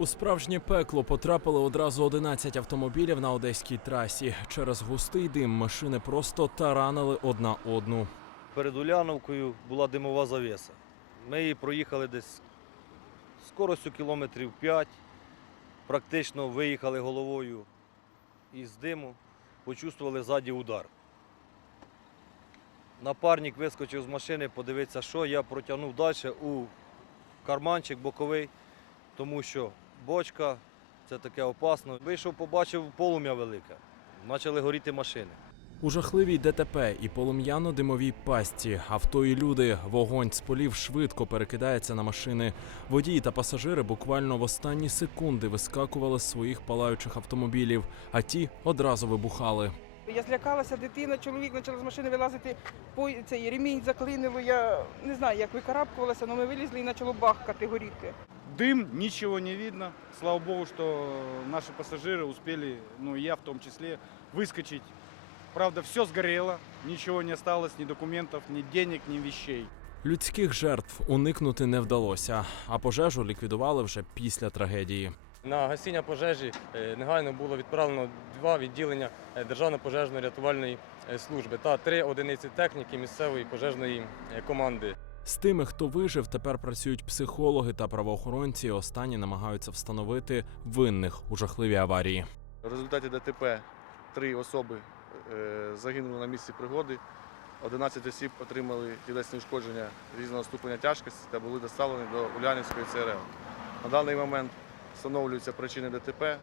У справжнє пекло потрапили одразу 11 автомобілів на одеській трасі. Через густий дим машини просто таранили одна одну. Перед Уляновкою була димова завіса. Ми її проїхали десь скоростю кілометрів 5, практично виїхали головою із диму, почувствували ззаді удар. Напарник вискочив з машини, подивитися, що я протягнув далі у карманчик боковий, тому що бочка це таке опасно. Вийшов, побачив полум'я велике, почали горіти машини. У жахливій ДТП і полум'яно-димовій пастці авто і люди. Вогонь з полів швидко перекидається на машини. Водії та пасажири буквально в останні секунди вискакували з своїх палаючих автомобілів, а ті одразу вибухали. Я злякалася, дитина, чоловік почав з машини вилазити, по цей ремінь заклинило. Я не знаю, як викарабкувалася, але ми вилізли і почало бахкати, горіти. Дым, ничего не видно. Слава богу, что наши пассажиры успели, ну и я в том числе, выскочить. Правда, все сгорело, ничего не осталось, ни документов, ни денег, ни вещей. Людських жертв уникнути не вдалося, а пожежу ліквідували вже після трагедії. На гасіння пожежі е, негайно було відправлено два відділення е, Державної пожежно-рятувальної е, служби та три одиниці техніки місцевої пожежної команди. З тими, хто вижив, тепер працюють психологи та правоохоронці. Останні намагаються встановити винних у жахливій аварії. В результаті ДТП три особи загинули на місці пригоди. 11 осіб отримали тілесні ушкодження різного ступеня тяжкості та були доставлені до Улянівської ЦРЛ. На даний момент встановлюються причини ДТП.